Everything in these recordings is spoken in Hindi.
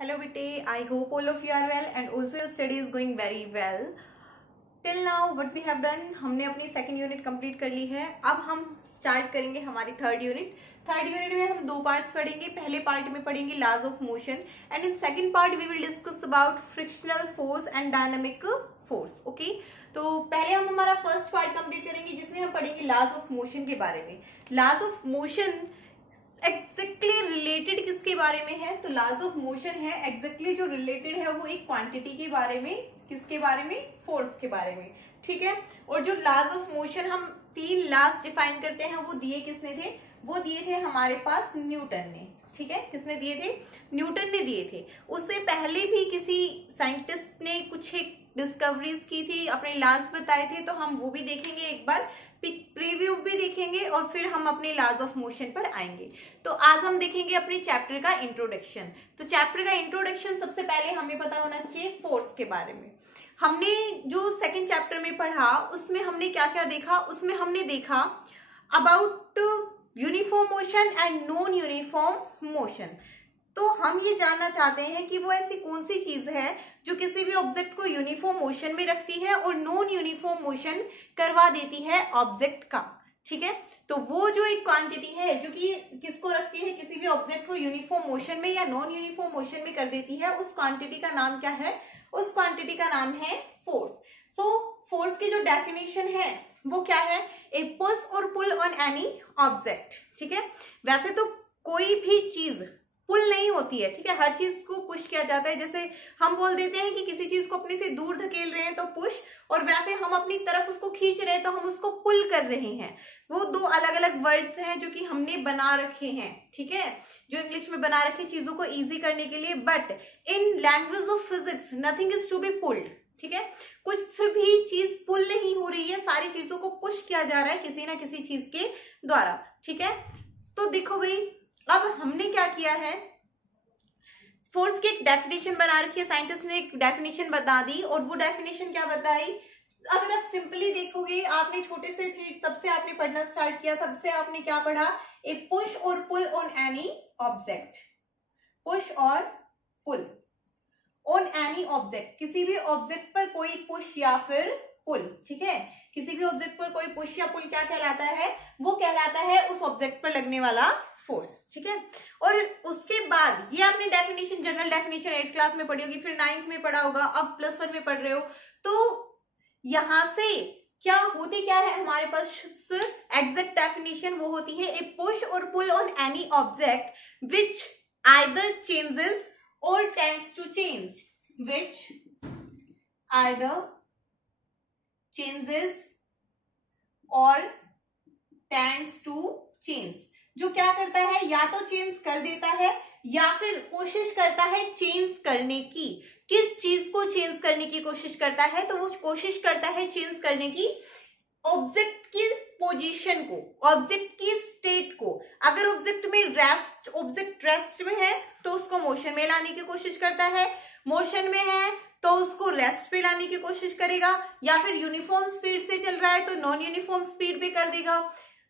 Hello bete, I hope all of you are well and also your study is going very well. Till now what we have done, हमने अपनी सेकंड यूनिट कंप्लीट कर ली है. अब हम स्टार्ट करेंगे हमारी थर्ड यूनिट. थर्ड यूनिट में हम दो पार्ट्स पढ़ेंगे. पहले पार्ट में पढ़ेंगे laws of motion and in second part we will discuss about frictional force and dynamic force. Okay, तो पहले हम हमारा फर्स्ट पार्ट कंप्लीट करेंगे जिसमें हम पढ़ेंगे लॉज ऑफ मोशन के बारे में. Laws of motion exactly related किसके बारे में है? तो लॉज ऑफ मोशन है एग्जैक्टली जो रिलेटेड है वो एक क्वांटिटी के बारे में. किसके बारे में? फोर्स के बारे में. ठीक है. और जो लॉज ऑफ मोशन हम तीन लॉज डिफाइन करते हैं वो दिए किसने थे? वो दिए थे हमारे पास न्यूटन ने. ठीक है, किसने दिए थे? न्यूटन ने दिए थे. उससे पहले भी किसी साइंटिस्ट ने कुछ एक डिस्कवरीज की थी, अपने लॉज बताए थे, तो हम वो भी देखेंगे एक बार, प्रीव्यू भी देखेंगे और फिर हम अपने लॉज ऑफ मोशन पर आएंगे. तो आज हम देखेंगे अपने चैप्टर का इंट्रोडक्शन. तो चैप्टर का इंट्रोडक्शन सबसे पहले हमें पता होना चाहिए फोर्स के बारे में. हमने जो सेकंड चैप्टर में पढ़ा उसमें हमने क्या क्या देखा? उसमें हमने देखा about uniform motion and non uniform motion. तो हम ये जानना चाहते हैं कि वो ऐसी कौन सी चीज है जो किसी भी ऑब्जेक्ट को यूनिफॉर्म मोशन में रखती है और नॉन यूनिफॉर्म मोशन करवा देती है ऑब्जेक्ट का. ठीक है, तो वो जो एक क्वांटिटी है जो कि किसको रखती है, किसी भी ऑब्जेक्ट को यूनिफॉर्म मोशन में या नॉन यूनिफॉर्म मोशन में कर देती है, उस क्वांटिटी का नाम क्या है? उस क्वांटिटी का नाम है फोर्स. सो फोर्स की जो डेफिनेशन है वो क्या है? ए पुश और पुल ऑन एनी ऑब्जेक्ट. ठीक है, वैसे तो कोई भी चीज पुल नहीं होती है. ठीक है, हर चीज को पुश किया जाता है. जैसे हम बोल देते हैं कि किसी चीज को अपने से दूर धकेल रहे हैं तो पुश, और वैसे हम अपनी तरफ उसको खींच रहे हैं तो हम उसको पुल कर रहे हैं. वो दो अलग अलग वर्ड्स हैं जो कि हमने बना रखे हैं. ठीक है, जो इंग्लिश में बना रखे चीजों को इजी करने के लिए. But in language of physics nothing is to be pulled. ठीक है, कुछ भी चीज पुल नहीं हो रही है, सारी चीजों को पुश किया जा रहा है किसी ना किसी चीज के द्वारा. ठीक है, तो देखो भाई, अब हमने क्या किया है, फोर्स की एक डेफिनेशन बना रखी है. साइंटिस्ट ने एक डेफिनेशन बता दी और वो डेफिनेशन क्या बताई? अगर आप सिंपली देखोगे, आपने छोटे से थे तब से आपने पढ़ना स्टार्ट किया, तब से आपने क्या पढ़ा? ए पुश और pull on any object. Push और पुल ऑन एनी ऑब्जेक्ट, किसी भी ऑब्जेक्ट पर कोई पुश या फिर पुल. ठीक है, किसी भी ऑब्जेक्ट पर कोई पुश या पुल क्या कहलाता है? वो कहलाता है उस ऑब्जेक्ट पर लगने वाला फोर्स. ठीक है, और उसके बाद ये आपने definition, general definition 8th class में पढ़ी होगी, फिर 9th में पढ़ा होगा, अब +1 में पढ़ रहे हो. तो यहां से क्या होती क्या है हमारे पास एग्जैक्ट डेफिनेशन? वो होती है ए पुश और pull on any object which either changes और tends to change. Which either changes और टेंड्स टू चेंज. जो क्या करता है? या तो चेंज कर देता है या फिर कोशिश करता है चेंज करने की. किस चीज को चेंज करने की कोशिश करता है? तो वो कोशिश करता है चेंज करने की ऑब्जेक्ट की पोजीशन को, ऑब्जेक्ट की स्टेट को. अगर ऑब्जेक्ट में रेस्ट, ऑब्जेक्ट रेस्ट में है तो उसको मोशन में लाने की कोशिश करता है, मोशन में है तो उसको रेस्ट पे लाने की कोशिश करेगा, या फिर यूनिफॉर्म स्पीड से चल रहा है तो नॉन यूनिफॉर्म स्पीड पे कर देगा,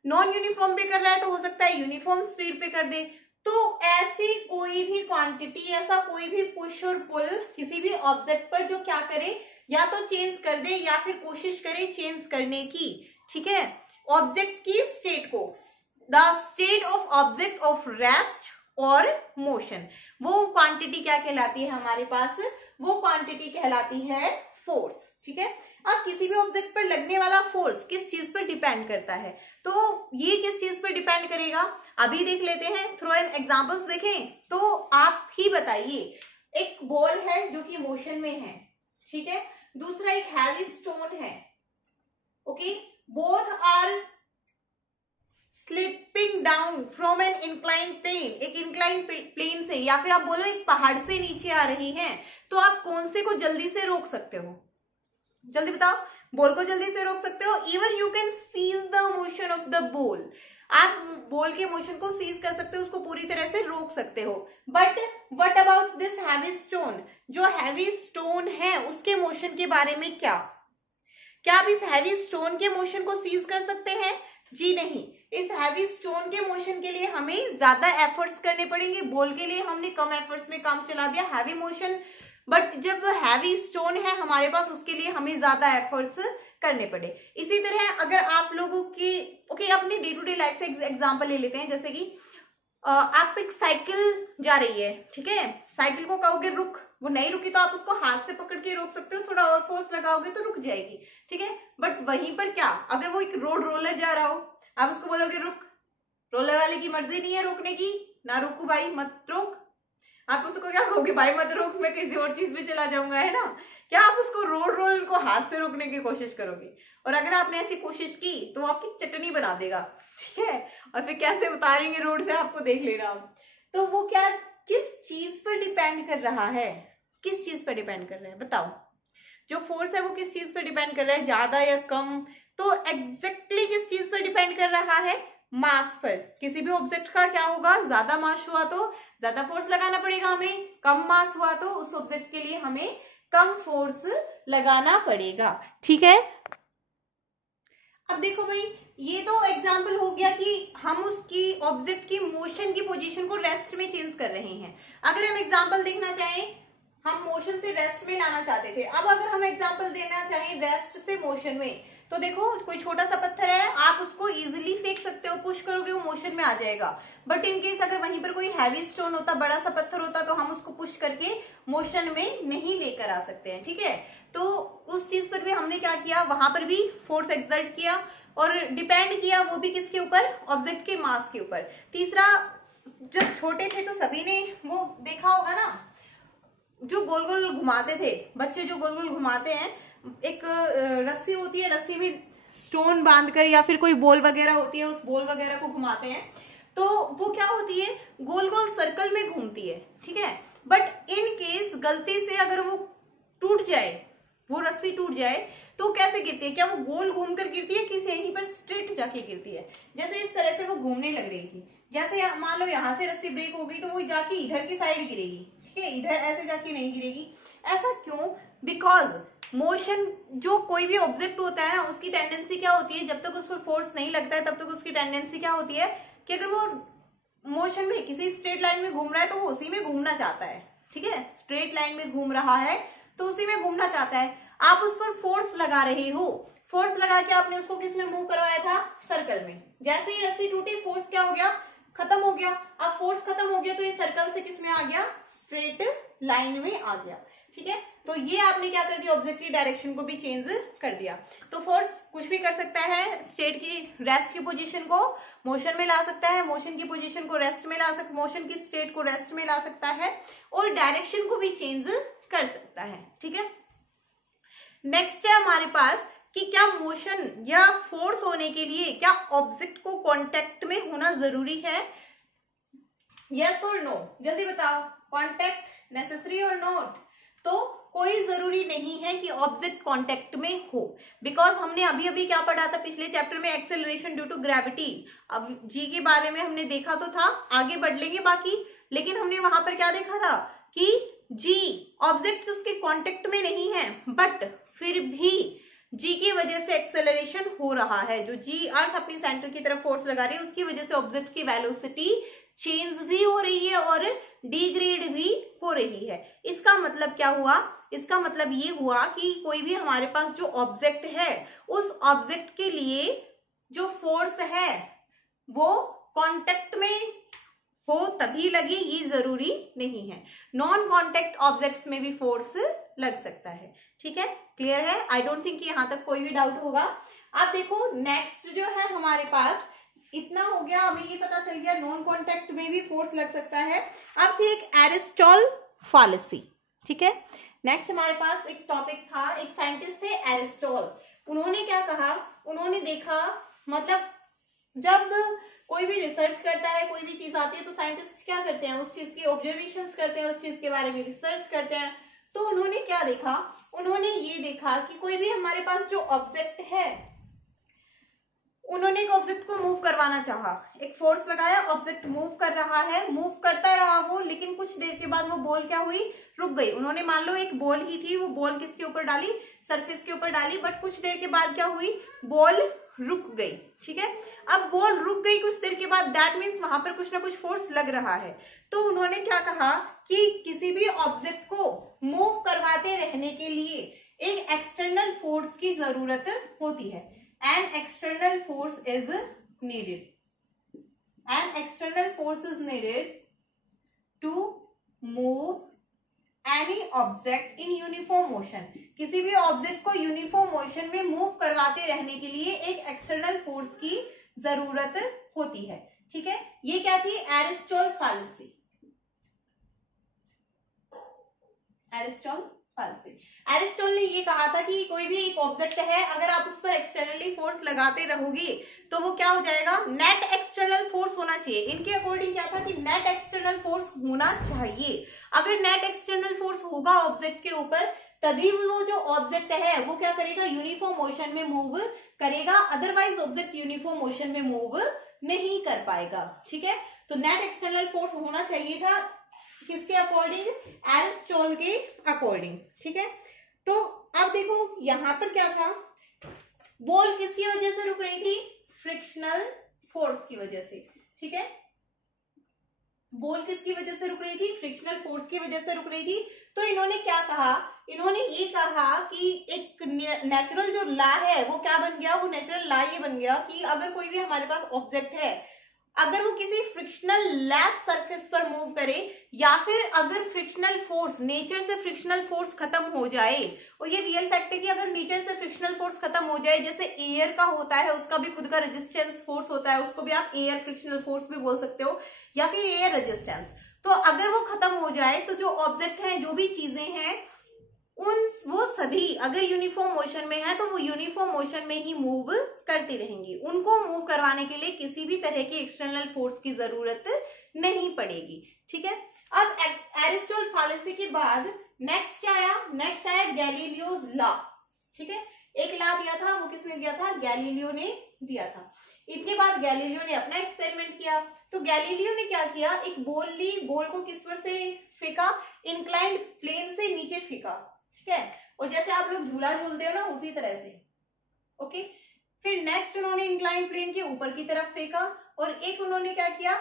नॉन यूनिफॉर्म पे कर रहा है तो हो सकता है यूनिफॉर्म स्पीड पे कर दे. तो ऐसी कोई भी क्वांटिटी, ऐसा कोई भी पुश और पुल किसी भी ऑब्जेक्ट पर जो क्या करे, या तो चेंज कर दे या फिर कोशिश करे चेंज करने की. ठीक है, ऑब्जेक्ट की स्टेट को, the state of object of rest और मोशन, वो क्वांटिटी क्या कहलाती है हमारे पास? वो क्वांटिटी कहलाती है फोर्स. ठीक है, अब किसी भी ऑब्जेक्ट पर लगने वाला फोर्स किस चीज पर डिपेंड करता है? तो ये किस चीज पर डिपेंड करेगा अभी देख लेते हैं. थ्रो एन एग्जांपल्स देखें तो आप ही बताइए. एक बॉल है जो कि मोशन में है. ठीक है, दूसरा एक हैवी स्टोन है. Okay, both are slipping down from an incline plane, एक इंक्लाइन प्लेन से, या फिर आप बोलो एक पहाड़ से नीचे आ रही हैं. तो आप कौन से को जल्दी से रोक सकते हो? जल्दी बताओ. बॉल को जल्दी से रोक सकते हो. Even you can cease the motion of the ball. आप बॉल के मोशन को सीज कर सकते हो, उसको पूरी तरह से रोक सकते हो. But what about this heavy stone? जो हैवी स्टोन है उसके मोशन के बारे में क्या आप इस हैवी स्टोन के मोशन को सीज कर सकते हैं? जी नहीं. इस हैवी स्टोन के मोशन के लिए हमें ज्यादा एफर्ट्स करने पड़ेंगे, बॉल के लिए हमने कम एफर्ट्स में काम चला दिया, हैवी मोशन, बट जब हैवी स्टोन है हमारे पास उसके लिए हमें ज्यादा एफर्ट्स करने पड़े। इसी तरह अगर आप लोगों की अपनी डे टू डे लाइफ से एग्जांपल ले लेते हैं, जैसे कि आप एक साइकिल जा रही है, ठीक है, साइकिल को कहोगे रुक, वो नहीं रुकी तो आप उसको हाथ से पकड़ के रोक सकते हो, थोड़ा और फोर्स लगाओगे तो रुक जाएगी, ठीक है। बट वहीं पर क्या, अगर वो एक रोड रोलर जा रहा हो, आप उसको बोलोगे रुक, रोलर वाले की मर्जी नहीं है रोकने की, ना रुकू भाई मत रोक, आप उसको क्या कहोगे, भाई मत रोक, मैं किसी और चीज में चला जाऊंगा, है ना। क्या आप उसको रोड रोलर को हाथ से रोकने की कोशिश करोगे, और अगर आपने ऐसी कोशिश की तो आपकी चटनी बना देगा, ठीक है, और फिर कैसे उतारेंगे रोड से आपको देख लेना। तो वो क्या किस चीज पर डिपेंड कर रहा है, किस चीज पर डिपेंड कर रहा है बताओ, जो फोर्स है वो किस चीज पर डिपेंड कर रहा है, ज्यादा या कम, तो एग्जैक्टली किस चीज पर डिपेंड कर रहा है, मास पर। किसी भी ऑब्जेक्ट का क्या होगा, ज्यादा मास हुआ तो ज्यादा फोर्स लगाना पड़ेगा हमें, कम मास हुआ तो उस ऑब्जेक्ट के लिए हमें कम फोर्स लगाना पड़ेगा, ठीक है। अब देखो भाई, ये तो एग्जाम्पल हो गया कि हम उसकी ऑब्जेक्ट की मोशन की पोजीशन को रेस्ट में चेंज कर रहे हैं। अगर हम एग्जाम्पल देखना चाहें, हम मोशन से रेस्ट में लाना चाहते थे, अब अगर हम एग्जाम्पल देना चाहें रेस्ट से मोशन में, तो देखो कोई छोटा सा पत्थर है, आप उसको इजीली फेंक सकते हो, पुश करोगे वो मोशन में आ जाएगा। बट इन केस अगर वहीं पर कोई हैवी स्टोन होता, बड़ा सा पत्थर होता, तो हम उसको पुश करके मोशन में नहीं लेकर आ सकते हैं, ठीक है। तो उस चीज पर भी हमने क्या किया, वहां पर भी फोर्स एक्सर्ट किया और डिपेंड किया वो भी किसके ऊपर, ऑब्जेक्ट के मास के ऊपर। तीसरा, जब छोटे थे तो सभी ने वो देखा होगा ना, जो गोल गोल घुमाते थे बच्चे, जो गोल गोल घुमाते हैं, एक रस्सी होती है, रस्सी में स्टोन बांधकर या फिर कोई बॉल वगैरह होती है, उस बॉल वगैरह को घुमाते हैं, तो वो क्या होती है, गोल गोल सर्कल में घूमती है, ठीक है। बट इन केस गलती से अगर वो टूट जाए, वो रस्सी टूट जाए, तो कैसे गिरती है, क्या वो गोल घूम कर गिरती है, किसी यहीं पर स्ट्रेट जाके गिरती है। जैसे इस तरह से वो घूमने लग रही थी, जैसे मान लो यहाँ से रस्सी ब्रेक हो गई तो वो जाके इधर की साइड गिरेगी, ठीक है, इधर ऐसे जाके नहीं गिरेगी। ऐसा क्यों, बिकॉज मोशन, जो कोई भी ऑब्जेक्ट होता है ना, उसकी टेंडेंसी क्या होती है, जब तक उस पर फोर्स नहीं लगता है तब तक उसकी टेंडेंसी क्या होती है कि अगर वो मोशन में किसी स्ट्रेट लाइन में घूम रहा है तो वो उसी में घूमना चाहता है, ठीक है, स्ट्रेट लाइन में घूम रहा है तो उसी में घूमना चाहता है। आप उस पर फोर्स लगा रहे हो, फोर्स लगा के आपने उसको किस में मूव करवाया था, सर्कल में। जैसे ही रस्सी टूटी, फोर्स क्या हो गया, खत्म हो गया। अब फोर्स खत्म हो गया तो ये सर्कल से किस में आ गया, स्ट्रेट लाइन में आ गया, ठीक है। तो ये आपने क्या कर दिया, ऑब्जेक्ट की डायरेक्शन को भी चेंज कर दिया। तो फोर्स कुछ भी कर सकता है, स्टेट की रेस्ट की पोजीशन को मोशन में ला सकता है, मोशन की पोजीशन को रेस्ट में ला सकता, मोशन की स्टेट को रेस्ट में ला सकता है, और डायरेक्शन को भी चेंज कर सकता है, ठीक है। नेक्स्ट है हमारे पास कि क्या मोशन या फोर्स होने के लिए क्या ऑब्जेक्ट को कांटेक्ट में होना जरूरी है, यस और नो, जल्दी बताओ, कांटेक्ट नेसेसरी और नॉट। तो कोई जरूरी नहीं है कि ऑब्जेक्ट कांटेक्ट में हो, बिकॉज हमने अभी अभी क्या पढ़ा था पिछले चैप्टर में, एक्सेलरेशन ड्यू टू ग्रेविटी। अब जी के बारे में हमने देखा तो था, आगे बढ़ लेंगे बाकी, लेकिन हमने वहां पर क्या देखा था कि जी ऑब्जेक्ट उसके कांटेक्ट में नहीं है, बट फिर भी जी की वजह से एक्सेलरेशन हो रहा है। जो जी अर्थ अपनी सेंटर की तरफ फोर्स लगा रही है, उसकी वजह से ऑब्जेक्ट की वेलोसिटी चेंज भी हो रही है और डिग्रेड भी हो रही है। इसका मतलब क्या हुआ, इसका मतलब ये हुआ कि कोई भी हमारे पास जो ऑब्जेक्ट है, उस ऑब्जेक्ट के लिए जो फोर्स है वो कांटेक्ट में हो तभी लगे, ये जरूरी नहीं है। नॉन कांटेक्ट ऑब्जेक्ट्स में भी फोर्स लग सकता है, ठीक है, क्लियर है। आई डोंट थिंक यहाँ तक कोई भी डाउट होगा। आप देखो नेक्स्ट जो है हमारे पास, इतना हो गया, हमें ये पता चल गया नॉन कांटेक्ट में भी फोर्स लग सकता है। अब थी एक एरिस्टॉल फॉलेसी, ठीक है। नेक्स्ट हमारे पास एक टॉपिक था, एक साइंटिस्ट थे एरिस्टॉल। उन्होंने क्या कहा, उन्होंने देखा, मतलब जब कोई भी रिसर्च करता है, कोई भी चीज आती है तो साइंटिस्ट क्या करते हैं, उस चीज की ऑब्जर्वेशंस करते हैं, उस चीज के बारे में रिसर्च करते हैं। तो उन्होंने क्या देखा, उन्होंने ये देखा कि कोई भी हमारे पास जो ऑब्जेक्ट है, उन्होंने एक ऑब्जेक्ट को मूव करवाना चाहा, एक फोर्स लगाया, ऑब्जेक्ट मूव कर रहा है, मूव करता रहा वो, लेकिन कुछ देर के बाद वो बॉल क्या हुई, रुक गई। उन्होंने मान लो एक बॉल ही थी, वो बॉल किसके ऊपर डाली, सरफेस के ऊपर डाली, बट कुछ देर के बाद क्या हुई, बॉल रुक गई, ठीक है। अब बॉल रुक गई कुछ देर के बाद, दैट मीन्स वहां पर कुछ ना कुछ फोर्स लग रहा है। तो उन्होंने क्या कहा कि किसी भी ऑब्जेक्ट को मूव करवाते रहने के लिए एक एक्सटर्नल फोर्स की जरूरत होती है। An external force is needed, an external force is needed to move any object in uniform motion. किसी भी ऑब्जेक्ट को यूनिफॉर्म मोशन में मूव करवाते रहने के लिए एक एक्सटर्नल फोर्स की जरूरत होती है, ठीक है। ये क्या थी? Aristotle fallacy, Aristotle fallacy. Aristotle ने ये कहा था कि कोई भी एक ऑब्जेक्ट है, अगर आप उस पर एक्सटर्नली फोर्स लगाते रहोगे तो वो क्या हो जाएगा? नेट एक्सटर्नल फोर्स होना चाहिए। इनके अकॉर्डिंग क्या था कि नेट एक्सटर्नल फोर्स होना चाहिए। अगर नेट एक्सटर्नल फोर्स होगा ऑब्जेक्ट के ऊपर, तभी वो जो ऑब्जेक्ट है वो क्या करेगा? यूनिफॉर्म मोशन में मूव करेगा, अदरवाइज ऑब्जेक्ट यूनिफॉर्म मोशन में मूव नहीं कर पाएगा, ठीक है। तो नेट एक्सटर्नल फोर्स होना चाहिए था, किसके अकॉर्डिंग? एरिस्टॉटल के अकॉर्डिंग, ठीक है। तो अब देखो यहां पर क्या था, बॉल किसकी वजह से रुक रही थी? फ्रिक्शनल फोर्स की वजह से, ठीक है। बॉल किसकी वजह से रुक रही थी? फ्रिक्शनल फोर्स की वजह से रुक रही थी। तो इन्होंने क्या कहा? इन्होंने ये कहा कि एक नेचुरल जो लॉ है वो क्या बन गया? वो नेचुरल लॉ ये बन गया कि अगर कोई भी हमारे पास ऑब्जेक्ट है, अगर वो किसी फ्रिक्शनल लेस सरफेस पर मूव करे, या फिर अगर फ्रिक्शनल फोर्स, नेचर से फ्रिक्शनल फोर्स खत्म हो जाए, और ये रियल फैक्ट है कि अगर नेचर से फ्रिक्शनल फोर्स खत्म हो जाए, जैसे एयर का होता है, उसका भी खुद का रेजिस्टेंस फोर्स होता है, उसको भी आप एयर फ्रिक्शनल फोर्स भी बोल सकते हो, या फिर एयर रेजिस्टेंस। तो अगर वो खत्म हो जाए तो जो ऑब्जेक्ट हैं, जो भी चीजें हैं, वो सभी अगर यूनिफॉर्म मोशन में है तो वो यूनिफॉर्म मोशन में ही मूव करती रहेंगी। उनको मूव करवाने के लिए किसी भी तरह की एक्सटर्नल फोर्स की जरूरत नहीं पड़ेगी, ठीक है। अब एरिस्टॉटल फैलेसी के बाद नेक्स्ट क्या आया? नेक्स्ट आया गैलीलियोज लॉ, ठीक है। एक लॉ दिया था, वो किसने दिया था? गैलीलियो ने दिया था। इसके बाद गैलीलियो ने अपना एक्सपेरिमेंट किया। तो गैलीलियो ने क्या किया? एक बॉल ली, बॉल को किस पर से फेंका? इंक्लाइंड प्लेन से नीचे फेंका, ठीक है। और जैसे आप लोग झूला झूलते हो ना, उसी तरह से, ओके। फिर नेक्स्ट उन्होंने इंक्लाइंड प्लेन के ऊपर की तरफ फेंका, और एक उन्होंने क्या किया?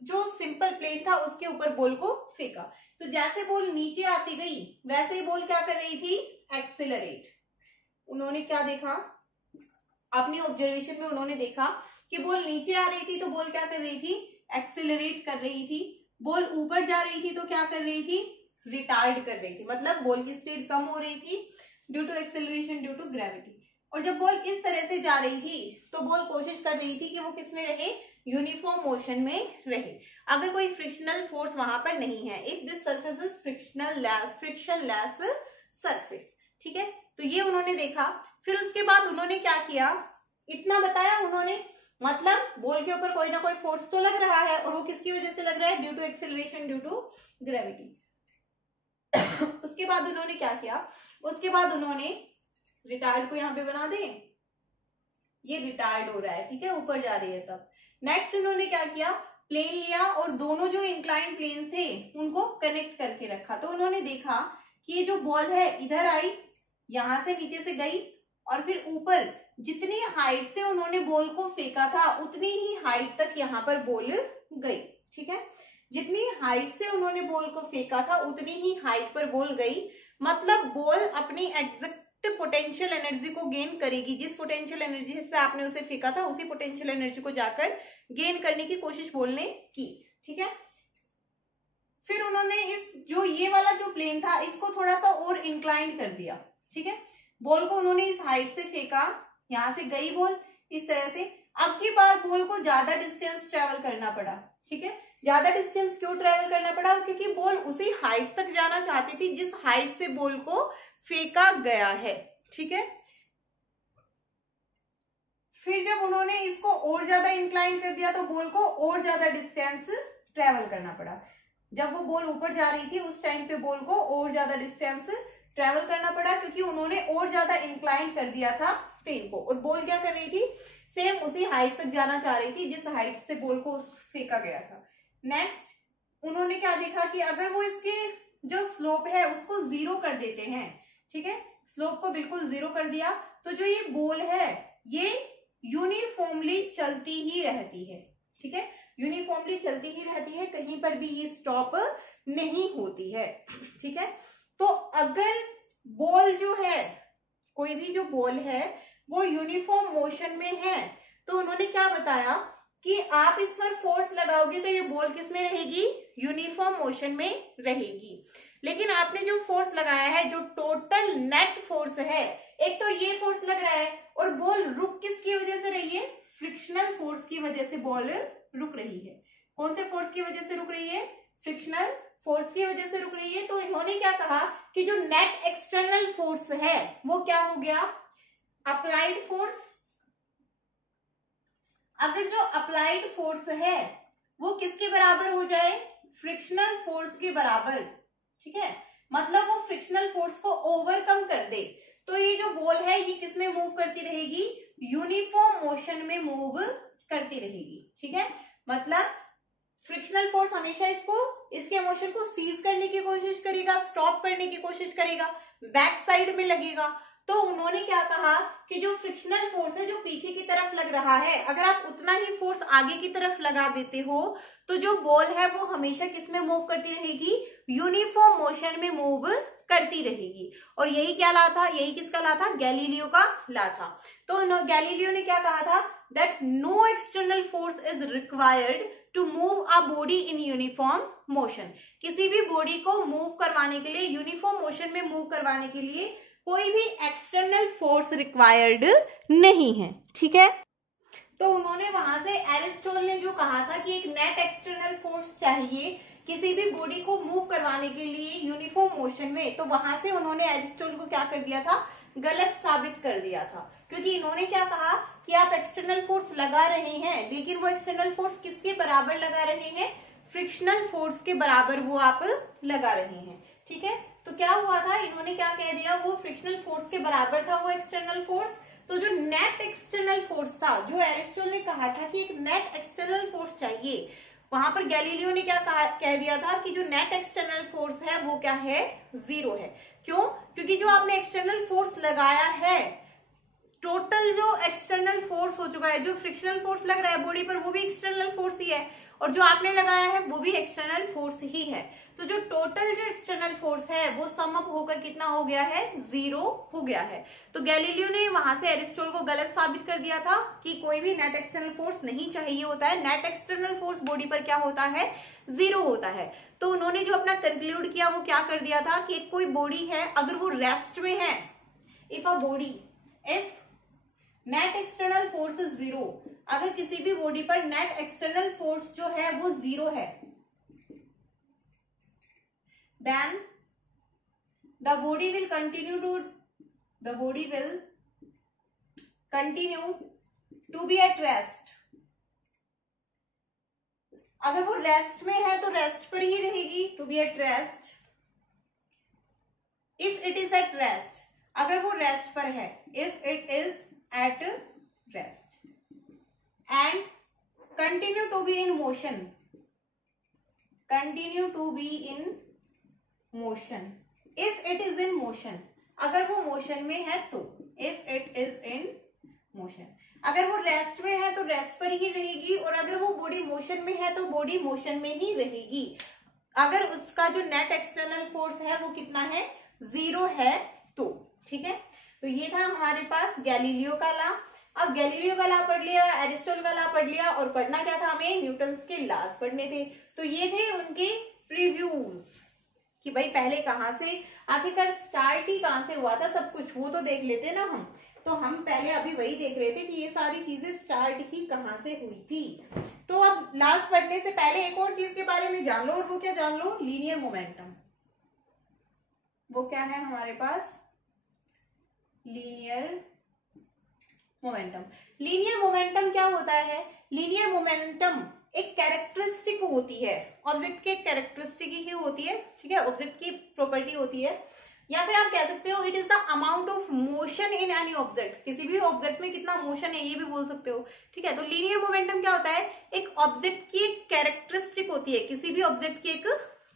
जो सिंपल प्लेन था उसके ऊपर बॉल को फेंका। तो जैसे बॉल नीचे आती गई, वैसे ही बॉल क्या कर रही थी? एक्सेलरेट। उन्होंने क्या देखा? अपनी ऑब्जर्वेशन में उन्होंने देखा कि बॉल नीचे आ रही थी तो बॉल क्या कर रही थी? एक्सेलरेट कर रही थी। बॉल ऊपर जा रही थी तो क्या कर रही थी? रिटार्ड कर रही थी, मतलब बॉल की स्पीड कम हो रही थी due to acceleration, due to gravity. और जब बॉल इस तरह से जा रही थी तो बॉल कोशिश कर रही थी कि वो किस में रहे? यूनिफॉर्म मोशन में रहे, अगर कोई फ्रिक्शनल फोर्स वहां पर नहीं है। If this surface is friction less surface, ठीक है। तो ये उन्होंने देखा। फिर उसके बाद उन्होंने क्या किया? इतना बताया उन्होंने, मतलब बॉल के ऊपर कोई ना कोई फोर्स तो लग रहा है, और वो किसकी वजह से लग रहा है? Due to acceleration, due to gravity. उसके बाद उन्होंने क्या किया? उसके बाद उन्होंने रिटार्ड को यहाँ पे बना दे, ये रिटार्ड हो रहा है, ठीक है, ऊपर जा रही है तब। नेक्स्ट उन्होंने क्या किया? प्लेन लिया और दोनों जो इंक्लाइन प्लेन थे उनको कनेक्ट करके रखा। तो उन्होंने देखा कि ये जो बॉल है इधर आई, यहां से नीचे से गई, और फिर ऊपर जितनी हाइट से उन्होंने बॉल को फेंका था उतनी ही हाइट तक यहाँ पर बॉल गई, ठीक है। जितनी हाइट से उन्होंने बॉल को फेंका था उतनी ही हाइट पर बॉल गई, मतलब बॉल अपनी एग्जैक्ट पोटेंशियल एनर्जी को गेन करेगी। जिस पोटेंशियल एनर्जी से आपने उसे फेंका था उसी पोटेंशियल एनर्जी को जाकर गेन करने की कोशिश बॉल ने की, ठीक है। फिर उन्होंने इस जो ये वाला जो प्लेन था इसको थोड़ा सा और इंक्लाइन कर दिया, ठीक है। बॉल को उन्होंने इस हाइट से फेंका, यहां से गई बॉल इस तरह से। अब की बार बॉल को ज्यादा डिस्टेंस ट्रेवल करना पड़ा, ठीक है। ज्यादा डिस्टेंस क्यों ट्रेवल करना पड़ा? क्योंकि बॉल उसी हाइट तक जाना चाहती थी जिस हाइट से बॉल को फेंका गया है, ठीक है। फिर जब उन्होंने इसको और ज्यादा इंक्लाइन कर दिया तो बॉल को और ज्यादा डिस्टेंस ट्रेवल करना पड़ा। जब वो बॉल ऊपर जा रही थी उस टाइम पे बॉल को और ज्यादा डिस्टेंस ट्रेवल करना पड़ा, क्योंकि उन्होंने और ज्यादा इंक्लाइन कर दिया था प्लेन को, और बॉल क्या कर रही थी? सेम उसी हाइट तक जाना चाह रही थी जिस हाइट से बॉल को फेंका गया था। नेक्स्ट उन्होंने क्या देखा कि अगर वो इसके जो स्लोप है उसको 0 कर देते हैं, ठीक है, स्लोप को बिल्कुल 0 कर दिया, तो जो ये बॉल है ये यूनिफॉर्मली चलती ही रहती है, ठीक है, यूनिफॉर्मली चलती ही रहती है, कहीं पर भी ये स्टॉप नहीं होती है, ठीक है। तो अगर बॉल जो है, कोई भी जो बॉल है वो यूनिफॉर्म मोशन में है, तो उन्होंने क्या बताया कि आप इस पर फोर्स लगाओगे तो ये बॉल किस में रहेगी, यूनिफॉर्म मोशन में रहेगी। लेकिन आपने जो फोर्स लगाया है, जो टोटल नेट फोर्स है, एक तो ये फोर्स लग रहा है और बॉल रुक किसकी वजह से रही है, फ्रिक्शनल फोर्स की वजह से बॉल रुक रही है। कौन से फोर्स की वजह से रुक रही है, फ्रिक्शनल फोर्स की वजह से रुक रही है। तो इन्होंने क्या कहा कि जो नेट एक्सटर्नल फोर्स है वो क्या हो गया, अप्लाइड फोर्स। अगर जो अप्लाइड फोर्स है वो किसके बराबर हो जाए, फ्रिक्शनल फोर्स के बराबर, ठीक है, मतलब वो फ्रिक्शनल फोर्स को ओवरकम कर दे, तो ये जो बॉल है ये किस में मूव करती रहेगी, यूनिफॉर्म मोशन में मूव करती रहेगी, ठीक है। मतलब फ्रिक्शनल फोर्स हमेशा इसके मोशन को सीज करने की कोशिश करेगा, स्टॉप करने की कोशिश करेगा, बैक साइड में लगेगा। तो उन्होंने क्या कहा कि जो फ्रिक्शनल फोर्स है जो पीछे की तरफ लग रहा है, अगर आप उतना ही फोर्स आगे की तरफ लगा देते हो तो जो बॉल है वो हमेशा किस में मूव करती रहेगी, यूनिफॉर्म मोशन में मूव करती रहेगी। और यही क्या ला था, यही किसका ला था, गैलीलियो का ला था। तो गैलीलियो ने क्या कहा था, that no external force is required to move a body in uniform motion. किसी भी बॉडी को मूव करवाने के लिए, यूनिफॉर्म मोशन में मूव करवाने के लिए कोई भी एक्सटर्नल फोर्स रिक्वायर्ड नहीं है, ठीक है। तो उन्होंने वहां से एरिस्टोटल ने जो कहा था कि एक नेट एक्सटर्नल फोर्स चाहिए किसी भी बॉडी को मूव करवाने के लिए यूनिफॉर्म मोशन में, तो वहां से उन्होंने एरिस्टोटल को क्या कर दिया था, गलत साबित कर दिया था। क्योंकि इन्होंने क्या कहा कि आप एक्सटर्नल फोर्स लगा रहे हैं, लेकिन वो एक्सटर्नल फोर्स किसके बराबर लगा रहे हैं, फ्रिक्शनल फोर्स के बराबर वो आप लगा रहे हैं, ठीक है। तो क्या हुआ था, इन्होंने क्या कह दिया, वो फ्रिक्शनल फोर्स के बराबर था वो एक्सटर्नल फोर्स। तो जो नेट एक्सटर्नल फोर्स था, जो एरिस्टोटल ने कहा था कि एक नेट एक्सटर्नल फोर्स चाहिए, वहां पर गैलीलियो ने क्या कह दिया था कि जो नेट एक्सटर्नल फोर्स है वो क्या है, जीरो है। क्यों, क्योंकि जो आपने एक्सटर्नल फोर्स लगाया है, टोटल जो एक्सटर्नल फोर्स हो चुका है, जो फ्रिक्शनल फोर्स लग रहा है बॉडी पर वो भी एक्सटर्नल फोर्स ही है, और जो आपने लगाया है वो भी एक्सटर्नल फोर्स ही है। तो जो टोटल जो एक्सटर्नल फोर्स है वो सम अप होकर कितना हो गया है, जीरो हो गया है। तो गैलीलियो ने वहां से एरिस्टोटल को गलत साबित कर दिया था कि कोई भी नेट एक्सटर्नल फोर्स नहीं चाहिए होता है, नेट एक्सटर्नल फोर्स बॉडी पर क्या होता है, जीरो होता है। तो उन्होंने जो अपना कंक्लूड किया वो क्या कर दिया था कि कोई बॉडी है अगर वो रेस्ट में है, if net external force is zero, अगर किसी भी बॉडी पर नेट एक्सटर्नल फोर्स जो है वो जीरो है, then the body will continue to be at rest। अगर वो रेस्ट में है तो रेस्ट पर ही रहेगी, to be at rest. If it is at rest, अगर वो रेस्ट पर है, if it is at rest, and continue to be in motion, continue to be in motion. If it is in motion, अगर वो मोशन में है तो, if it is in motion, अगर वो रेस्ट में है तो रेस्ट पर ही रहेगी, और अगर वो बॉडी मोशन में है तो बॉडी मोशन में ही रहेगी, अगर उसका जो नेट एक्सटर्नल फोर्स है वो कितना है, जीरो है तो, ठीक है। तो ये था हमारे पास गैलीलियो का लॉ। अब गैलीलियो का लॉ पढ़ लिया, एरिस्टोटल का लॉ पढ़ लिया, और पढ़ना क्या था हमें, न्यूटन्स के लॉज पढ़ने थे। तो ये थे उनके प्रीव्यूज कि भाई पहले कहां से, आखिरकार स्टार्ट ही कहां से हुआ था, सब कुछ वो तो देख लेते ना हम। तो हम पहले अभी वही देख रहे थे कि ये सारी चीजें स्टार्ट ही कहां से हुई थी। तो अब लास्ट पढ़ने से पहले एक और चीज के बारे में जान लो, और वो क्या जान लो, लीनियर मोमेंटम। वो क्या है हमारे पास, लीनियर मोमेंटम। लीनियर मोमेंटम क्या होता है, लीनियर मोमेंटम एक कैरेक्टरिस्टिक होती है, ऑब्जेक्ट के कैरेक्टरिस्टिक ही होती है, ठीक है, ऑब्जेक्ट की प्रॉपर्टी होती है, या फिर आप कह सकते हो it is the amount of motion in any object, किसी भी ऑब्जेक्ट में कितना मोशन है ये भी बोल सकते हो, ठीक है। तो लीनियर मोमेंटम क्या होता है, एक ऑब्जेक्ट की एक कैरेक्टरिस्टिक होती है, किसी भी ऑब्जेक्ट की एक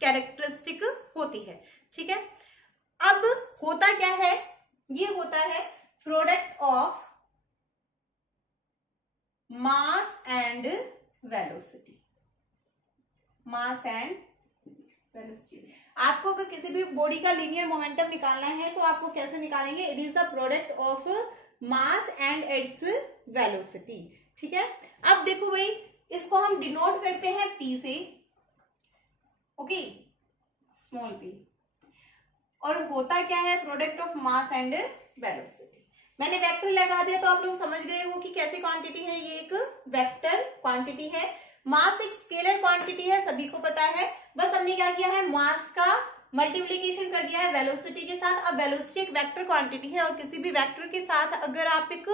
कैरेक्टरिस्टिक होती है, ठीक है। अब होता क्या है, ये होता है product of mass and velocity. Mass and velocity. आपको अगर किसी भी बॉडी का लीनियर मोमेंटम निकालना है तो आपको कैसे निकालेंगे? It is the product of mass and its velocity. ठीक है, अब देखो भाई, इसको हम डिनोट करते हैं P से, ओके, स्मॉल p। और होता क्या है? Product of mass and velocity. मैंने वेक्टर लगा दिया तो आप लोग समझ गए हो कि कैसे क्वांटिटी है, ये एक वेक्टर क्वांटिटी है। मास एक स्केलर क्वांटिटी है, सभी को पता है। बस हमने क्या किया है? मास का मल्टीप्लीकेशन कर दिया है वेलोसिटी के साथ। अब वेलोसिटी एक वेक्टर क्वांटिटी है और किसी भी वेक्टर के साथ अगर आप एक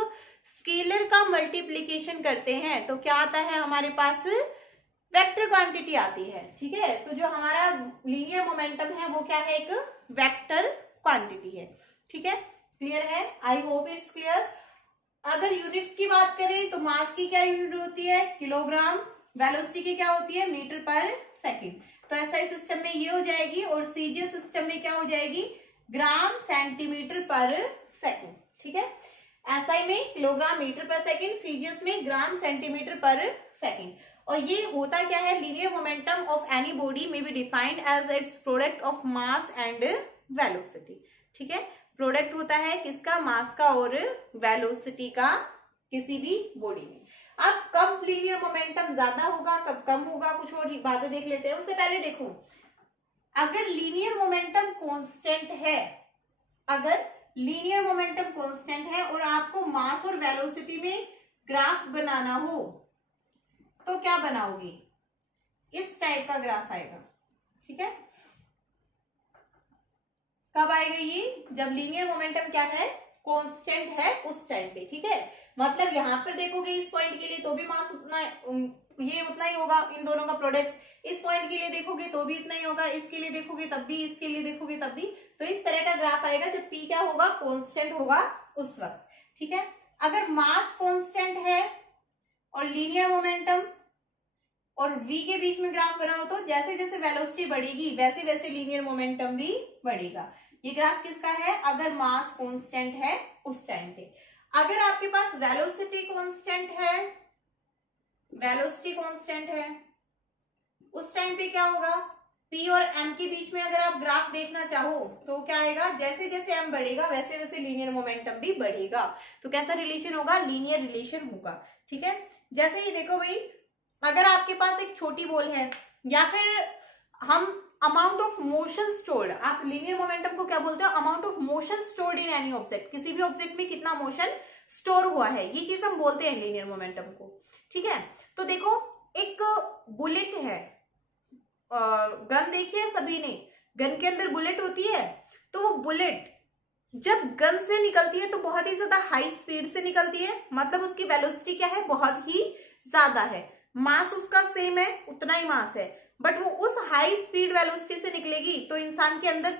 स्केलर का मल्टीप्लीकेशन करते हैं तो क्या आता है हमारे पास? वेक्टर क्वांटिटी आती है। ठीक है, तो जो हमारा लीनियर मोमेंटम है वो क्या है? एक वेक्टर क्वांटिटी है। ठीक है, क्लियर है? I hope it's clear. अगर यूनिट्स की बात करें तो मास की क्या यूनिट होती है? किलोग्राम। वेलोसिटी की क्या होती है? मीटर पर सेकंड। तो एसआई सिस्टम में ये हो जाएगी और सीजीएस सिस्टम में क्या हो जाएगी? ग्राम सेंटीमीटर पर सेकंड। ठीक है, एसआई में किलोग्राम मीटर पर सेकंड, सीजीएस में ग्राम सेंटीमीटर पर सेकंड। और ये होता क्या है? Linear momentum of any body में be defined as its product of mass and velocity. ठीक है, प्रोडक्ट होता है किसका? मास का और वेलोसिटी का, किसी भी बॉडी में। अब कब लीनियर मोमेंटम ज्यादा होगा, कब कम होगा, कुछ और बातें देख लेते हैं। उससे पहले देखो, अगर लीनियर मोमेंटम कांस्टेंट है, अगर लीनियर मोमेंटम कांस्टेंट है और आपको मास और वेलोसिटी में ग्राफ बनाना हो तो क्या बनाओगे? इस टाइप का ग्राफ आएगा। ठीक है, कब आएगा ये? जब लीनियर मोमेंटम क्या है? कांस्टेंट है उस टाइम पे। ठीक है, मतलब यहां पर देखोगे इस पॉइंट के लिए तो भी मास उतना, ये उतना ही होगा, इन दोनों का प्रोडक्ट। इस पॉइंट के लिए देखोगे तो भी इतना ही होगा, इसके लिए देखोगे तब भी, इसके लिए देखोगे तब भी। तो इस तरह का ग्राफ आएगा जब P क्या होगा? कांस्टेंट होगा उस वक्त। ठीक है, अगर मास कांस्टेंट है और लीनियर मोमेंटम और v के बीच में ग्राफ बनाओ तो जैसे जैसे वेलोसिटी बढ़ेगी वैसे वैसे लीनियर मोमेंटम भी बढ़ेगा। ये ग्राफ किसका है? अगर मास कांस्टेंट है उस टाइम पे। अगर आपके पास वेलोसिटी कांस्टेंट है, वेलोसिटी कांस्टेंट है, उस टाइम पे क्या होगा? P और M के बीच में अगर आप ग्राफ देखना चाहो तो क्या आएगा? जैसे जैसे M बढ़ेगा वैसे वैसे लीनियर मोमेंटम भी बढ़ेगा। तो कैसा रिलेशन होगा? लीनियर रिलेशन होगा। ठीक है, जैसे ही देखो भाई, अगर आपके पास एक छोटी बॉल है या फिर हम अमाउंट ऑफ मोशन स्टोर्ड, आप लीनियर मोमेंटम को क्या बोलते हो? Amount of motion stored in any object. किसी भी ऑब्जेक्ट में कितना मोशन स्टोर हुआ है, ये चीज हम बोलते हैं लीनियर मोमेंटम को। ठीक है, तो देखो एक बुलेट है, गन देखी है सभी ने, गन के अंदर बुलेट होती है। तो वो बुलेट जब गन से निकलती है तो बहुत ही ज्यादा हाई स्पीड से निकलती है, मतलब उसकी वेलोसिटी क्या है? बहुत ही ज्यादा है। मास उसका सेम है, उतना ही मास है, बट वो उस हाई स्पीड वेलोसिटी से निकलेगी तो इंसान के अंदर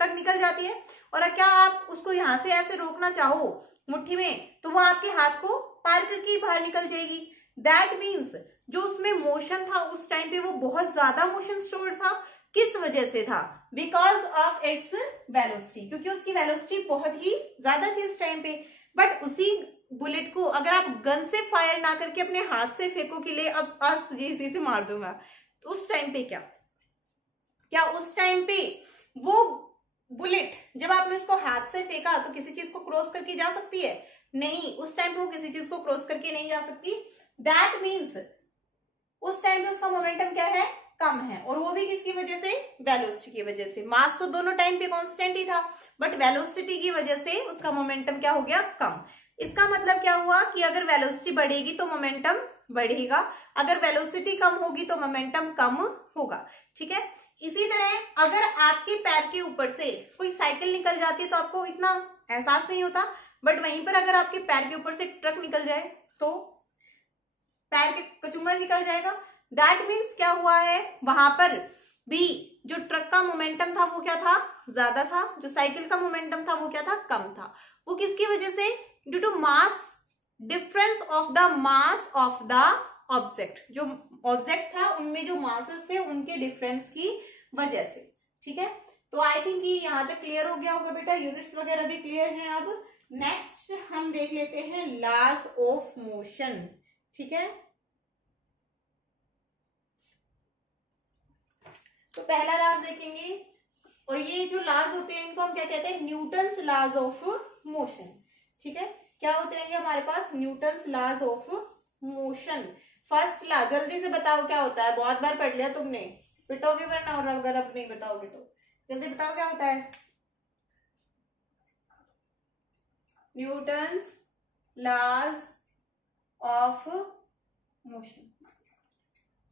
तक निकल जाती है। और क्या आप उसको यहां से ऐसे रोकना चाहो मुट्ठी में तो वो आपके हाथ को पार करके ही बाहर निकल जाएगी। दैट मीन्स जो उसमें मोशन था उस टाइम पे वो बहुत ज्यादा मोशन स्टोर था। किस वजह से था? बिकॉज ऑफ इट्स वेलोसिटी, क्योंकि उसकी वेलोसिटी बहुत ही ज्यादा थी उस टाइम पे। बट उसी बुलेट को अगर आप गन से फायर ना करके अपने हाथ से फेंको कि ले अब आज तुझे इसी से मार दूंगा, तो उस टाइम पे क्या उस टाइम पे वो बुलेट जब आपने उसको हाथ से फेंका तो किसी चीज को क्रॉस करके जा सकती है? नहीं, उस टाइम पे वो किसी चीज को क्रॉस करके नहीं जा सकती। दैट मीन्स उस टाइम पे उसका मोमेंटम क्या है? कम है। और वो भी किसकी वजह से? वेलोसिटी की वजह से। मास तो दोनों टाइम पे कांस्टेंट ही था, बट वेलोसिटी की वजह से उसका मोमेंटम क्या हो गया? कम। इसका मतलब क्या हुआ कि अगर वेलोसिटी बढ़ेगी तो मोमेंटम बढ़ेगा, अगर वेलोसिटी कम होगी तो मोमेंटम कम होगा। ठीक है, इसी तरह अगर आपके पैर के ऊपर से कोई साइकिल निकल जाती है तो आपको इतना एहसास नहीं होता, बट वहीं पर अगर आपके पैर के ऊपर से ट्रक निकल जाए तो पैर के कचूमर निकल जाएगा। दैट मीन्स क्या हुआ है? वहां पर भी जो ट्रक का मोमेंटम था वो क्या था? ज्यादा था। जो साइकिल का मोमेंटम था वो क्या था? कम था। वो किसकी वजह से? Due to mass difference of the mass of the object. जो ऑब्जेक्ट था उनमें जो मासेस थे उनके डिफरेंस की वजह से। ठीक है, तो आई थिंक ये यहां तक क्लियर हो गया होगा बेटा, यूनिट्स वगैरह भी क्लियर हैं। अब नेक्स्ट हम देख लेते हैं लॉज ऑफ मोशन। ठीक है, तो पहला लॉज देखेंगे, और ये जो लॉज होते हैं इनको हम क्या कहते हैं, न्यूटन्स लॉज ऑफ मोशन। ठीक है, क्या होते हैं ये हमारे पास, Newton's laws of motion. First law जल्दी से बताओ क्या होता है, बहुत बार पढ़ लिया तुमने, पिटोगे वरना, और अगर अब नहीं बताओगे तो जल्दी बताओ क्या होता है। Newton's laws of motion.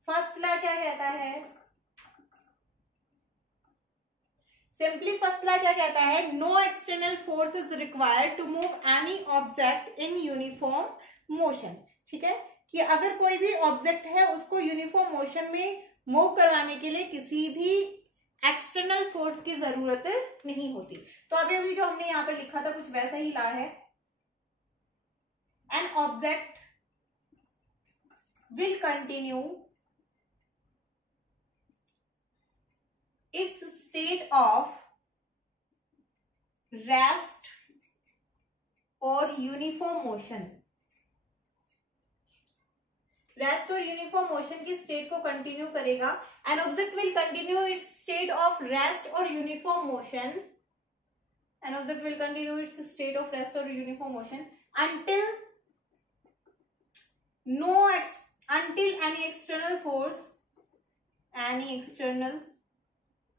First law क्या कहता है, सिंपली फर्स्ट लॉ क्या कहता है, no external force is required to move any object in uniform motion. ठीक है, कि अगर कोई भी ऑब्जेक्ट है उसको यूनिफॉर्म मोशन में मूव करवाने के लिए किसी भी एक्सटर्नल फोर्स की जरूरत नहीं होती। तो अभी जो हमने यहां पर लिखा था कुछ वैसा ही लॉ है, an object will continue its state of rest or uniform motion। Rest और यूनिफॉर्म मोशन की स्टेट को कंटिन्यू करेगा। An object will continue its state of rest और uniform motion, an object will continue its state of rest और uniform motion until any external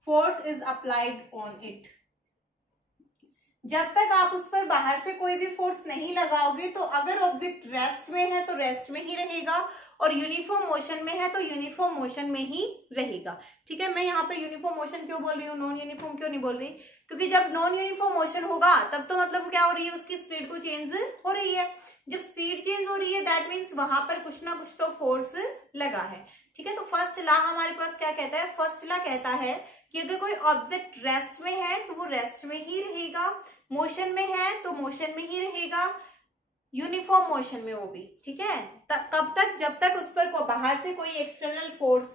force is applied on it। जब तक आप उस पर बाहर से कोई भी फोर्स नहीं लगाओगे तो अगर ऑब्जेक्ट रेस्ट में है तो रेस्ट में ही रहेगा, और यूनिफॉर्म मोशन में है तो यूनिफॉर्म मोशन में ही रहेगा। ठीक है, मैं यहाँ पर यूनिफॉर्म मोशन क्यों बोल रही हूँ, नॉन यूनिफॉर्म क्यों नहीं बोल रही, क्योंकि जब नॉन यूनिफॉर्म मोशन होगा तब तो मतलब क्या हो रही है, उसकी स्पीड को चेंज हो रही है। जब स्पीड चेंज हो रही है दैट मीन्स वहां पर कुछ ना कुछ तो फोर्स लगा है। ठीक है, तो फर्स्ट लॉ हमारे पास क्या कहता है, फर्स्ट लॉ कहता है कि अगर कोई ऑब्जेक्ट रेस्ट में है तो वो रेस्ट में ही रहेगा, मोशन में है तो मोशन में ही रहेगा, यूनिफॉर्म मोशन में वो भी। ठीक है, कब तक, जब तक उस पर बाहर से कोई एक्सटर्नल फोर्स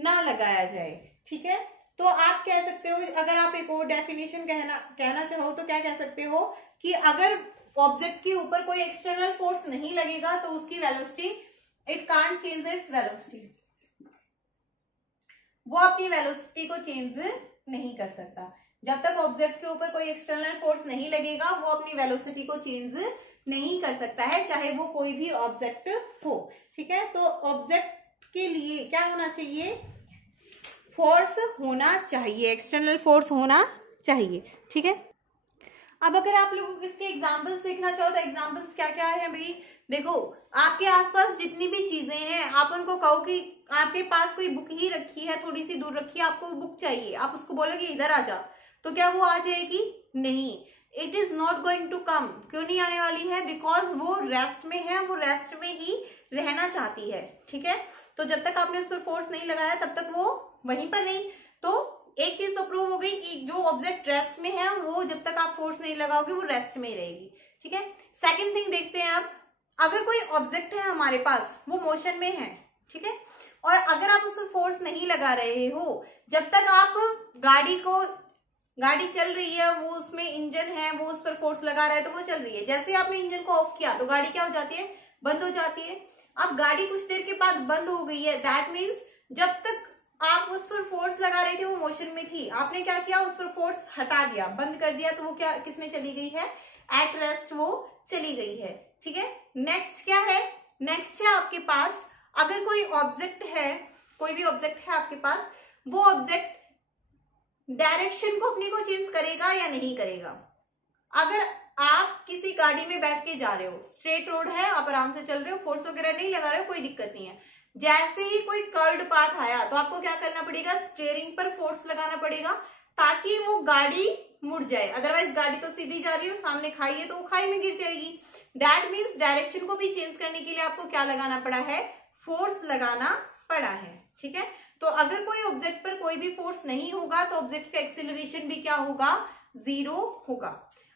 ना लगाया जाए। ठीक है, तो आप कह सकते हो, अगर आप एक और डेफिनेशन कहना चाहो तो क्या कह सकते हो कि अगर ऑब्जेक्ट के ऊपर कोई एक्सटर्नल फोर्स नहीं लगेगा तो उसकी velocity, it can't change its velocity, वो अपनी वेलोसिटी को चेंज नहीं कर सकता। जब तक ऑब्जेक्ट के ऊपर कोई एक्सटर्नल फोर्स नहीं लगेगा वो अपनी वेलोसिटी को चेंज नहीं कर सकता है, चाहे वो कोई भी ऑब्जेक्ट हो। ठीक है, तो ऑब्जेक्ट के लिए क्या होना चाहिए, फोर्स होना चाहिए, एक्सटर्नल फोर्स होना चाहिए। ठीक है, अब अगर आप लोग इसके एग्जाम्पल्स देखना चाहो तो एग्जाम्पल्स क्या क्या है भाई, देखो आपके आसपास जितनी भी चीजें हैं, आप उनको कहो कि आपके पास कोई बुक ही रखी है, थोड़ी सी दूर रखी है, आपको बुक चाहिए, आप उसको बोलोगे इधर आ जा, तो क्या वो आ जाएगी, नहीं, it is not going to come. क्यों नहीं आने वाली है, बिकॉज वो रेस्ट में है, वो रेस्ट में ही रहना चाहती है। ठीक है, तो जब तक आपने उस पर फोर्स नहीं लगाया तब तक वो वहीं पर नहीं। तो एक चीज तो प्रूव हो गई कि जो ऑब्जेक्ट रेस्ट में है वो जब तक आप फोर्स नहीं लगाओगे वो रेस्ट में ही रहेगी। ठीक है, सेकंड थिंग देखते हैं आप, अगर कोई ऑब्जेक्ट है हमारे पास वो मोशन में है, ठीक है, और अगर आप उसमें फोर्स नहीं लगा रहे हो, जब तक आप गाड़ी चल रही है, वो उसमें इंजन है, वो उस पर फोर्स लगा रहा है तो वो चल रही है, जैसे आपने इंजन को ऑफ किया तो गाड़ी क्या हो जाती है, बंद हो जाती है। अब गाड़ी कुछ देर के बाद बंद हो गई है, दैट मीन्स जब तक आप उस पर फोर्स लगा रहे थे वो मोशन में थी, आपने क्या किया, उस पर फोर्स हटा दिया, बंद कर दिया, तो वो क्या किसमें चली गई है, एट रेस्ट वो चली गई है। ठीक है, नेक्स्ट क्या है, नेक्स्ट है आपके पास, अगर कोई ऑब्जेक्ट है, कोई भी ऑब्जेक्ट है आपके पास, वो ऑब्जेक्ट डायरेक्शन को अपनी को चेंज करेगा या नहीं करेगा। अगर आप किसी गाड़ी में बैठ के जा रहे हो, स्ट्रेट रोड है, आप आराम से चल रहे हो, फोर्स वगैरह नहीं लगा रहे हो, कोई दिक्कत नहीं है, जैसे ही कोई कर्व्ड पाथ आया तो आपको क्या करना पड़ेगा, स्टीयरिंग पर फोर्स लगाना पड़ेगा ताकि वो गाड़ी मुड़ जाए, अदरवाइज गाड़ी तो सीधी जा रही है और सामने खाई है तो वो खाई में गिर जाएगी। दैट मीन्स डायरेक्शन को भी चेंज करने के लिए आपको क्या लगाना पड़ा है, फोर्स लगाना पड़ा है। ठीक है, तो अगर कोई ऑब्जेक्ट पर कोई भी फोर्स नहीं होगा तो ऑब्जेक्ट का एक्सीलरेशन भी क्या होगा, 0 होगा।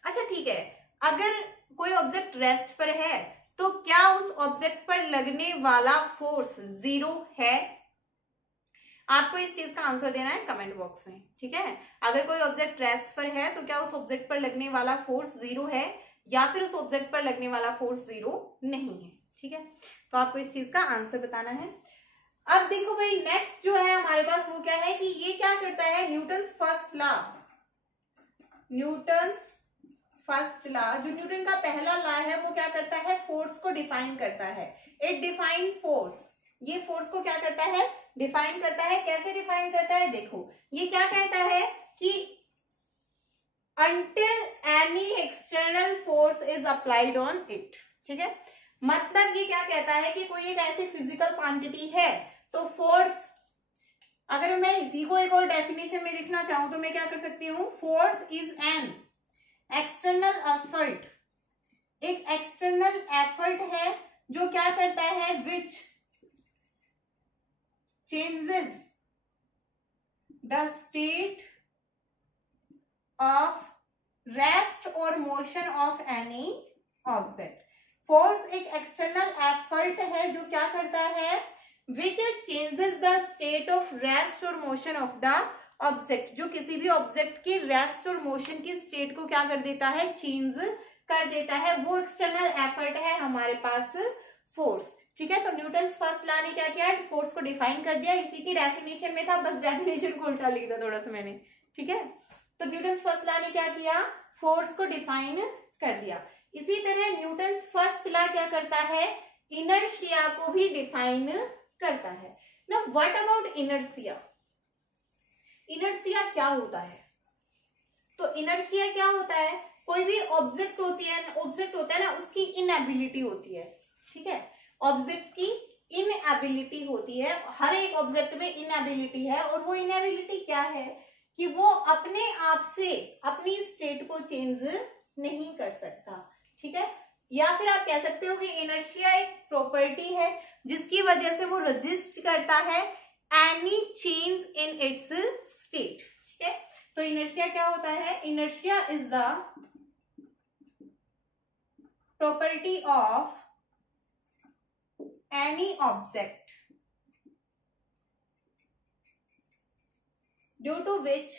अच्छा ठीक है, अगर कोई ऑब्जेक्ट रेस्ट पर है तो क्या उस ऑब्जेक्ट पर लगने वाला फोर्स 0 है, आपको इस चीज का आंसर देना है कमेंट बॉक्स में। ठीक है, अगर कोई ऑब्जेक्ट रेस्ट पर है तो क्या उस ऑब्जेक्ट पर लगने वाला फोर्स 0 है या फिर उस ऑब्जेक्ट पर लगने वाला फोर्स 0 नहीं है। ठीक है, तो आपको इस चीज का आंसर बताना है। अब देखो भाई नेक्स्ट जो है हमारे पास वो क्या है कि ये क्या करता है, Newton's first law, Newton's first law, जो न्यूटन का पहला लॉ है वो क्या करता है, फोर्स को डिफाइन करता है। इट डिफाइन फोर्स, ये फोर्स को क्या करता है, डिफाइन करता है। कैसे डिफाइन करता है, देखो ये क्या कहता है कि until any external force is applied on it, ठीक है। मतलब ये क्या कहता है कि कोई एक ऐसी फिजिकल क्वांटिटी है तो फोर्स, अगर मैं इसी को एक और डेफिनेशन में लिखना चाहूं तो मैं क्या कर सकती हूं, force is an external effort, एक एक्सटर्नल एफर्ट है जो क्या करता है, which changes the state of rest और motion of any object. Force एक एक्सटर्नल एफर्ट है जो क्या करता है, which changes the state of rest और मोशन ऑफ द ऑब्जेक्ट, जो किसी भी ऑब्जेक्ट की रेस्ट और मोशन की स्टेट को क्या कर देता है, चेंज कर देता है। वो एक्सटर्नल एफर्ट है हमारे पास फोर्स, ठीक है। तो न्यूटन्स फर्स्ट लॉ ने क्या किया, फोर्स को डिफाइन कर दिया, इसी की डेफिनेशन में था, बस डेफिनेशन को उल्टा लिख दिया थोड़ा सा मैंने, ठीक है। तो न्यूटन्स फर्स्ट लॉ ने क्या किया, फोर्स को डिफाइन कर दिया। इसी तरह न्यूटन्स फर्स्ट लॉ क्या करता है, इनर्शिया को भी डिफाइन करता है। Now what about inertia, inertia क्या होता है, तो इनर्शिया क्या होता है, कोई भी ऑब्जेक्ट होती है, ऑब्जेक्ट होता है ना, उसकी इनएबिलिटी होती है, ठीक है। ऑब्जेक्ट की इनएबिलिटी होती है, हर एक ऑब्जेक्ट में इनएबिलिटी है, और वो इनएबिलिटी क्या है कि वो अपने आप से अपनी स्टेट को चेंज नहीं कर सकता, ठीक है। या फिर आप कह सकते हो कि इनर्शिया एक प्रॉपर्टी है जिसकी वजह से वो रजिस्ट करता है any change in its state, ठीक है। तो इनर्शिया क्या होता है, inertia is the property of any object due to which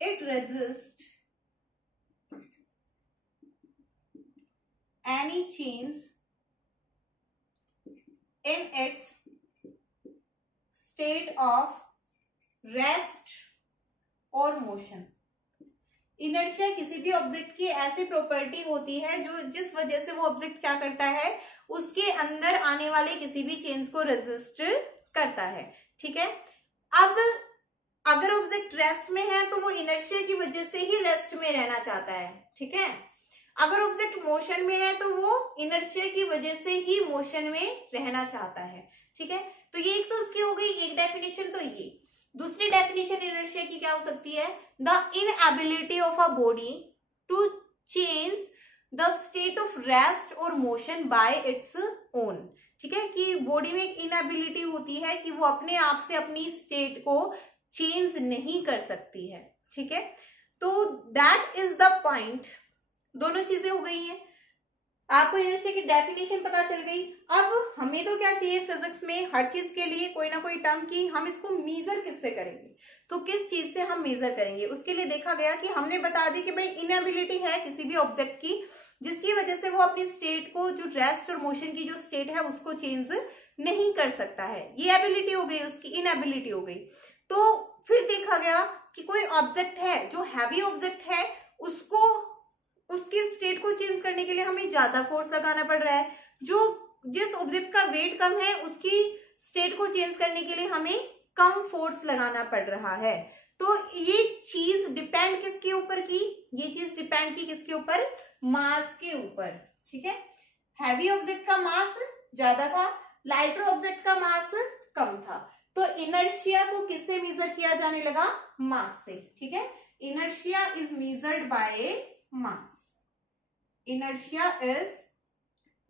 it resists any change in its state of rest और motion। इनर्शिया किसी भी ऑब्जेक्ट की ऐसी प्रॉपर्टी होती है जो जिस वजह से वो ऑब्जेक्ट क्या करता है, उसके अंदर आने वाले किसी भी चेंज को रेजिस्ट करता है, ठीक है। अब अगर ऑब्जेक्ट रेस्ट में है तो वो इनर्शिया की वजह से ही रेस्ट में रहना चाहता है, ठीक है। अगर ऑब्जेक्ट मोशन में है तो वो इनर्शिया की वजह से ही मोशन में रहना चाहता है, ठीक है। तो ये एक तो उसकी हो गई एक डेफिनेशन। तो ये दूसरी डेफिनेशन इनर्शिया की क्या हो सकती है, the inability of a body to change the state of rest और मोशन बाय इट्स ओन, ठीक है। कि बॉडी में एक इनएबिलिटी होती है कि वो अपने आप से अपनी स्टेट को चेंज नहीं कर सकती है, ठीक है। तो दैट इज द पॉइंट, दोनों चीजें हो गई हैं, आपको इनर्शिया की डेफिनेशन पता चल गई। अब हमें तो क्या चाहिए फिजिक्स में, हर चीज के लिए कोई ना कोई टर्म की हम इसको मेजर किससे करेंगे, तो किस चीज से हम मेजर करेंगे। उसके लिए देखा गया कि हमने बता दी कि भाई इनएबिलिटी है किसी भी ऑब्जेक्ट की जिसकी वजह से वो अपनी स्टेट को, जो रेस्ट और मोशन की जो स्टेट है उसको चेंज नहीं कर सकता है, ये एबिलिटी हो गई, उसकी इनएबिलिटी हो गई। तो फिर देखा गया कि कोई ऑब्जेक्ट है जो हैवी ऑब्जेक्ट है, उसको उसकी स्टेट को चेंज करने के लिए हमें ज्यादा फोर्स लगाना पड़ रहा है, जो जिस ऑब्जेक्ट का वेट कम है उसकी स्टेट को चेंज करने के लिए हमें कम फोर्स लगाना पड़ रहा है। तो ये चीज डिपेंड किसके ऊपर की, ये चीज डिपेंड की किसके ऊपर, मास के ऊपर, ठीक है। हैवी ऑब्जेक्ट का मास ज्यादा था, लाइटर ऑब्जेक्ट का मास कम था, तो इनर्शिया को किससे मेजर किया जाने लगा, मास से, ठीक है। Inertia is measured by mass, inertia is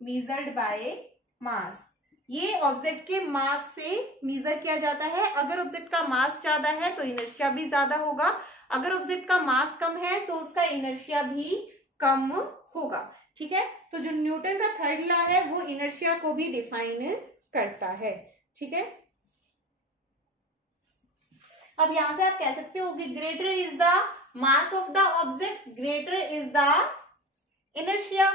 measured by mass, ये ऑब्जेक्ट के मास से मेजर किया जाता है। अगर ऑब्जेक्ट का मास ज्यादा है तो इनर्शिया भी ज्यादा होगा, अगर ऑब्जेक्ट का मास कम है तो उसका इनर्शिया भी कम होगा, ठीक है। तो जो न्यूटन का थर्ड लॉ है वो इनर्शिया को भी डिफाइन करता है, ठीक है। अब यहां से आप कह सकते हो कि greater is the mass of the object, greater is the inertia,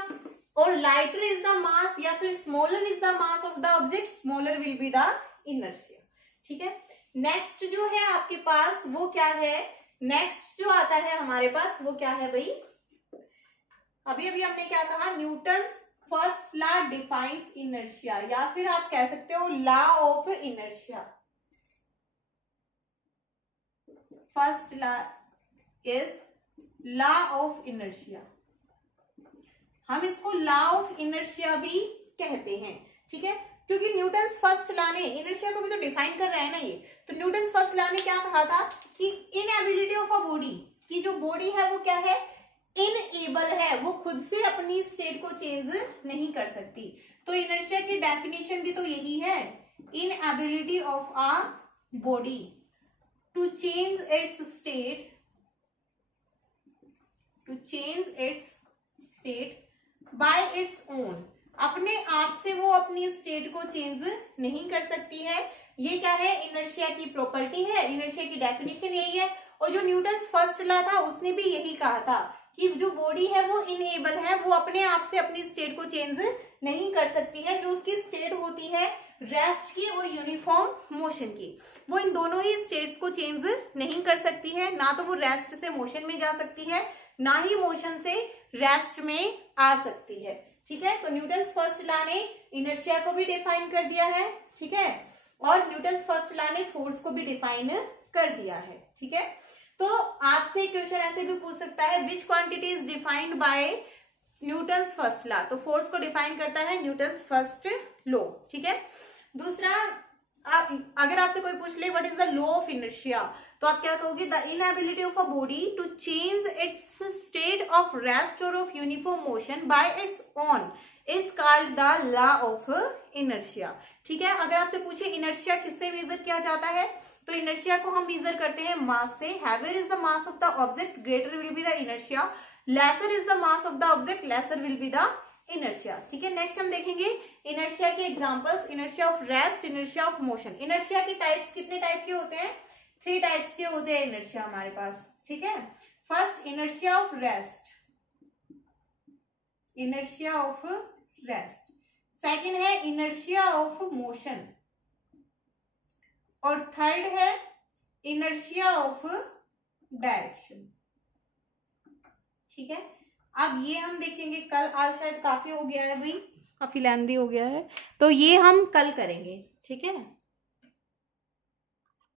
और लाइटर इज द मास या फिर smaller is the mass of the object, smaller will be the inertia. ठीक है, नेक्स्ट जो है आपके पास वो क्या है, नेक्स्ट जो आता है हमारे पास वो क्या है भाई, अभी अभी हमने क्या कहा, Newton's first law defines inertia, या फिर आप कह सकते हो law of inertia. First law is law of inertia, हम इसको लॉ ऑफ इनर्शिया भी कहते हैं। ठीक है, क्योंकि न्यूटन्स फर्स्ट लॉ ने इनर्शिया को भी तो डिफाइन कर रहा है ना ये, तो न्यूटन्स फर्स्ट लॉ ने क्या कहा था कि इनएबिलिटी ऑफ अ बॉडी, की जो बॉडी है वो क्या है, इनएबल है, वो खुद से अपनी स्टेट को चेंज नहीं कर सकती। तो इनर्शिया की डेफिनेशन भी तो यही है, inability of a body to change its state, to change its state by its own, अपने आप से वो अपनी स्टेट को चेंज नहीं कर सकती है। ये क्या है, इनर्शिया की प्रॉपर्टी है, इनर्शिया की डेफिनेशन यही है। और जो न्यूटन्स फर्स्ट लॉ था उसने भी यही कहा था कि जो बॉडी है वो इनएबल है, वो अपने आप से अपनी स्टेट को चेंज नहीं कर सकती है। जो उसकी स्टेट होती है रेस्ट की और यूनिफॉर्म मोशन की, वो इन दोनों ही स्टेट्स को चेंज नहीं कर सकती है। ना तो वो रेस्ट से मोशन में जा सकती है, ना ही मोशन से रेस्ट में आ सकती है। ठीक है, तो न्यूटन्स फर्स्ट लॉ ने इनर्शिया को भी डिफाइन कर दिया है। ठीक है, और न्यूटन्स फर्स्ट लॉ ने फोर्स को भी डिफाइन कर दिया है। ठीक है, तो आपसे क्वेश्चन ऐसे भी पूछ सकता है, विच quantity is defined by Newton's first law, तो फोर्स को डिफाइन करता है न्यूटन्स फर्स्ट लॉ। ठीक है, दूसरा अगर आपसे कोई पूछ ले what is the law of inertia, तो आप क्या कहोगे, the inability of a body to change its state of rest और of uniform motion by its own is called the law of inertia. ठीक है, अगर आपसे पूछे इनर्शिया किससे मेजर किया जाता है, तो इनर्शिया को हम मेजर करते हैं मास से। Heavier is the mass of the object, greater will be the inertia, lesser is the mass of the object, lesser will be the inertia. ठीक है, नेक्स्ट हम देखेंगे इनर्शिया के examples, inertia of rest, inertia of motion. Inertia के टाइप्स कितने टाइप के होते हैं, 3 टाइप्स के होते हैं इनर्शिया हमारे पास। ठीक है, first inertia of rest, inertia of rest, second है इनर्शिया ऑफ मोशन, और थर्ड है इनर्शिया ऑफ डायरेक्शन। ठीक है, अब ये हम देखेंगे कल, आज शायद काफी हो गया है भाई, काफी लेंथी हो गया है, तो ये हम कल करेंगे। ठीक है।